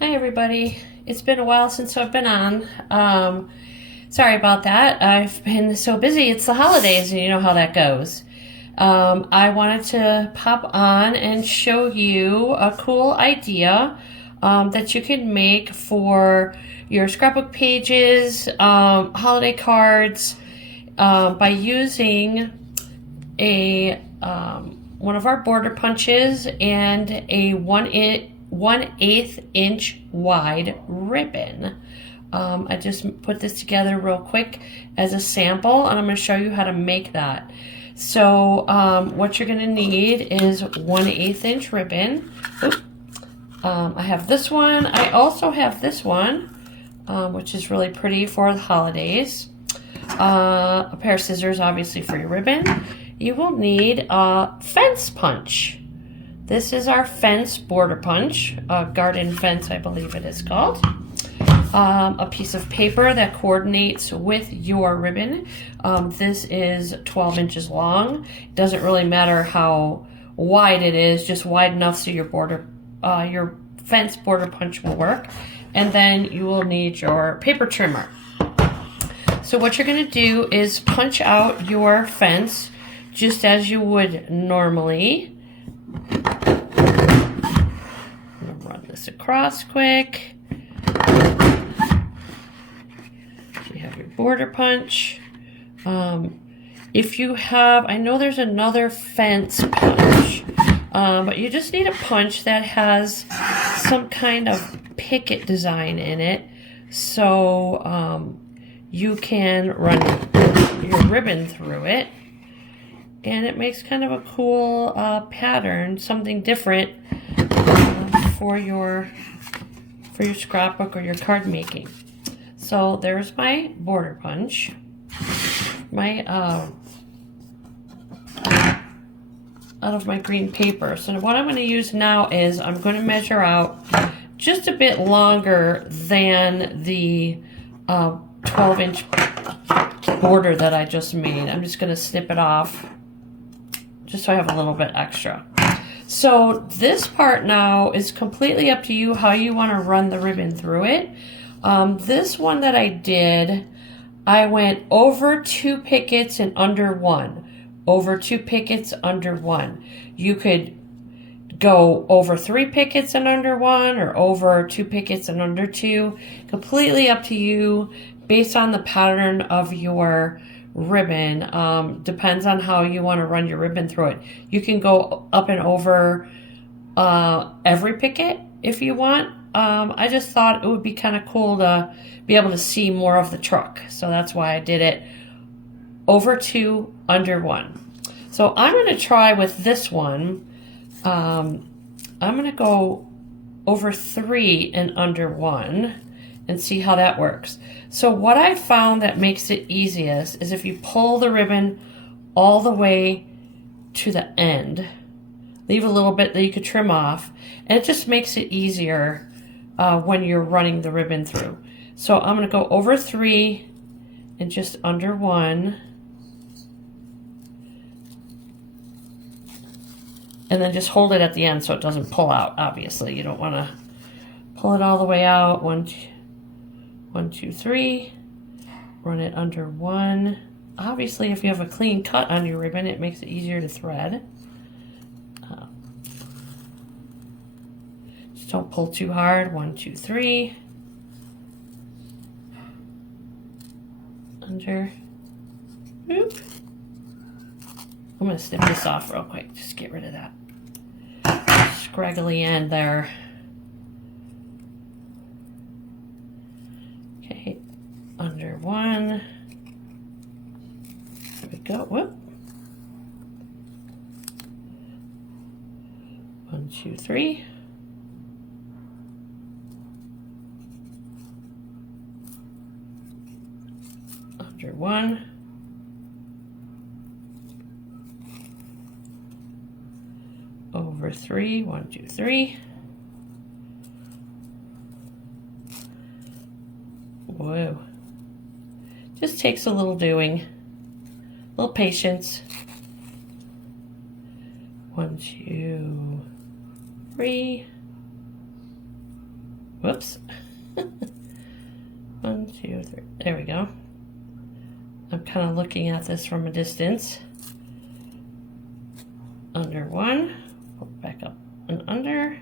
Hi everybody. It's been a while since I've been on. Sorry about that. I've been so busy. It's the holidays and you know how that goes. I wanted to pop on and show you a cool idea that you can make for your scrapbook pages, holiday cards, by using a one of our border punches and a 1/8 inch wide ribbon. I just put this together real quick as a sample, and I'm going to show you how to make that. So what you're going to need is 1/8 inch ribbon. I have this one. I also have this one, which is really pretty for the holidays. A pair of scissors, obviously, for your ribbon. You will need a fence punch. This is our fence border punch, garden fence, I believe it is called. A piece of paper that coordinates with your ribbon. This is 12 inches long. It doesn't really matter how wide it is, just wide enough so your fence border punch will work. And then you will need your paper trimmer. So what you're going to do is punch out your fence just as you would normally. I'm going to run this across quick. You have your border punch. If you have, I know there's another fence punch, but you just need a punch that has some kind of picket design in it, so you can run your ribbon through it. And it makes kind of a cool pattern, something different for your scrapbook or your card making. So there's my border punch. My out of my green paper. So what I'm going to use now is I'm going to measure out just a bit longer than the 12-inch border that I just made. I'm just going to snip it off just so I have a little bit extra. So this part now is completely up to you how you want to run the ribbon through it. This one that I did, I went over 2 pickets and under 1. Over 2 pickets, under 1. You could go over 3 pickets and under 1, or over 2 pickets and under 2. Completely up to you based on the pattern of your ribbon. Depends on how you want to run your ribbon through it. You can go up and over every picket if you want. I just thought it would be kind of cool to be able to see more of the truck, so that's why I did it over 2, under 1. So I'm going to try with this one. I'm going to go over 3 and under 1 and see how that works. So what I found that makes it easiest is if you pull the ribbon all the way to the end, leave a little bit that you could trim off, and it just makes it easier when you're running the ribbon through. So I'm going to go over 3 and just under 1. And then just hold it at the end so it doesn't pull out, obviously. You don't want to pull it all the way out. 1, 2, 3. Run it under 1. Obviously, if you have a clean cut on your ribbon, it makes it easier to thread. Just don't pull too hard. 1, 2, 3. Under. Oop. I'm going to snip this off real quick. Just get rid of that scraggly end there. Okay, under 1. There we go. Whoop. 1, 2, 3. Under 1. Over 3, 1, 2, 3. Whoa. Just takes a little doing, a little patience. 1, 2, 3. Whoops. 1, 2, 3. There we go. I'm kind of looking at this from a distance. Under 1. Pull back up and under.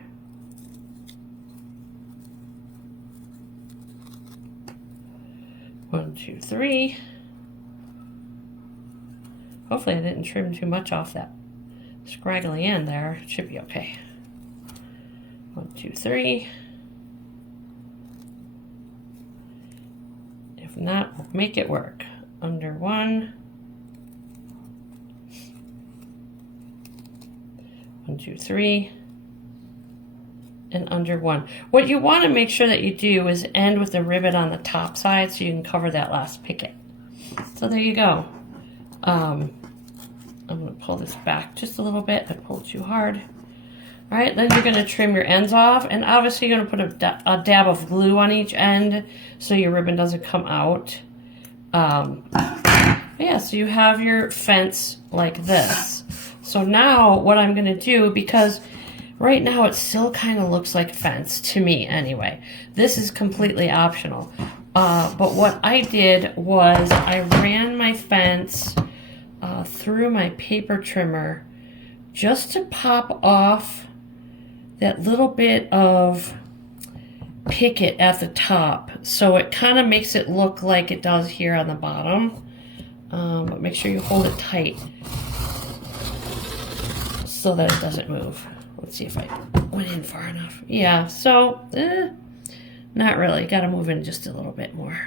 One, 2, 3. Hopefully I didn't trim too much off that scraggly end there. It should be okay. 1, 2, 3. If not, we'll make it work. Under 1. 1, 2, 3. And under 1. What you want to make sure that you do is end with the ribbon on the top side so you can cover that last picket. So there you go. I'm going to pull this back just a little bit. I pulled too hard. All right, then you're going to trim your ends off, and obviously you're going to put a dab of glue on each end so your ribbon doesn't come out. Yeah, so you have your fence like this. So now what I'm going to do, because right now it still kind of looks like a fence to me anyway. This is completely optional. But what I did was I ran my fence through my paper trimmer just to pop off that little bit of picket at the top. So it kind of makes it look like it does here on the bottom. But make sure you hold it tight so that it doesn't move. Let's see if I went in far enough. Yeah, so not really. Got to move in just a little bit more.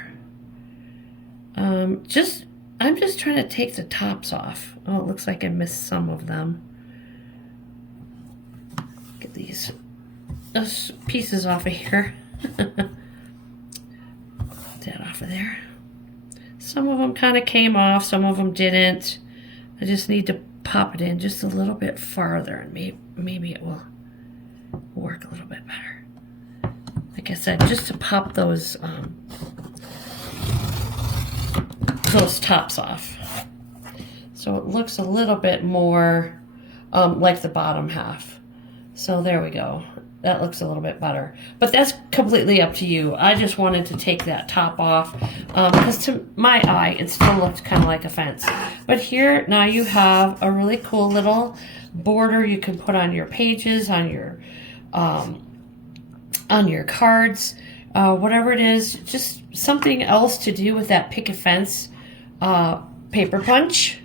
I'm just trying to take the tops off. Oh, it looks like I missed some of them. Get these pieces off of here. Put that off of there. Some of them kind of came off, some of them didn't. I just need to pop it in just a little bit farther, and maybe it will work a little bit better. Like I said, just to pop those tops off. So it looks a little bit more like the bottom half. So there we go. That looks a little bit better. But that's completely up to you. I just wanted to take that top off because to my eye, it still looked kind of like a fence. But here, now you have a really cool little border you can put on your pages, on your cards, whatever it is. Just something else to do with that picket fence paper punch,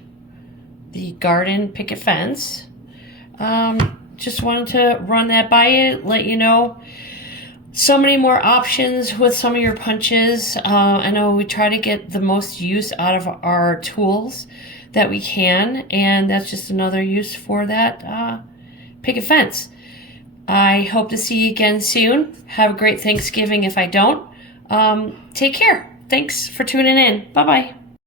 the garden picket fence. Just wanted to run that by you, let you know so many more options with some of your punches. I know we try to get the most use out of our tools that we can, and that's just another use for that picket fence. I hope to see you again soon. Have a great Thanksgiving if I don't. Take care. Thanks for tuning in. Bye-bye.